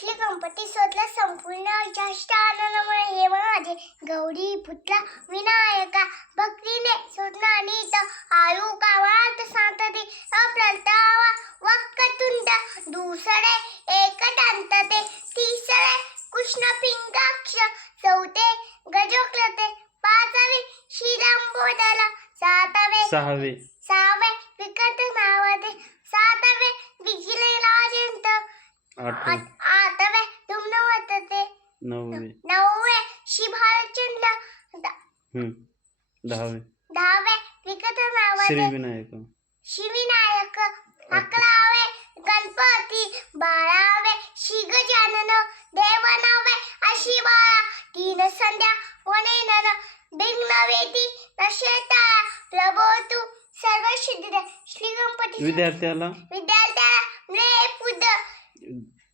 श्री गणपती शोधला संपूर्ण जास्त आनंदमय हे माझे गौरी पुत्र विनायका भक्तीने शोधना नीत आयु कामात शांतते अप्रलतावा वक्रतुंड दुसरे एकदंतते तिसरे कृष्ण पिंगाक्ष चौथे गजोक्लते पाचवे श्रीरामबोधाला सहावे विकट नावादे सातवे विजिले राजंत आठवे धुम्नवतते नववे शिभारचंड दहावे विकट नावादे श्रीविनायक अकरावे गणपती बारावे श्री गजानन देवनावे अशी बाळा तीन संध्या वनेनन बिघ्नवेदी नशेताळा प्रभो तू सर्व सिद्ध श्री गणपती विद्यार्थ्याला मे पुद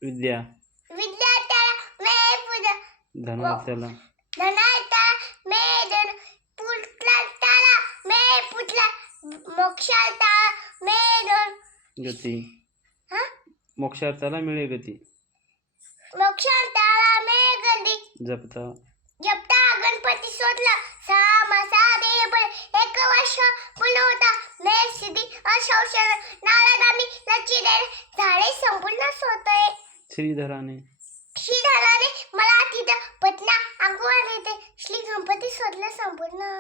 विद्यार्थ्याला मे पुद धनात्याला मे धन पुत्राला मे पुत्र मोक्षाला मे धन गती मोक्षार्थाला मिळे गती मोक्षार्थाला मे गती जपता गणपती शोधला सामासा देव एक वर्ष पुनवता मे सिद्धी अशौषण नारदामी लचिले झाडे संपूर्ण स्वतः श्रीधराने मला तिथं पटना आगवान येते श्री गणपती शोधला संपूर्ण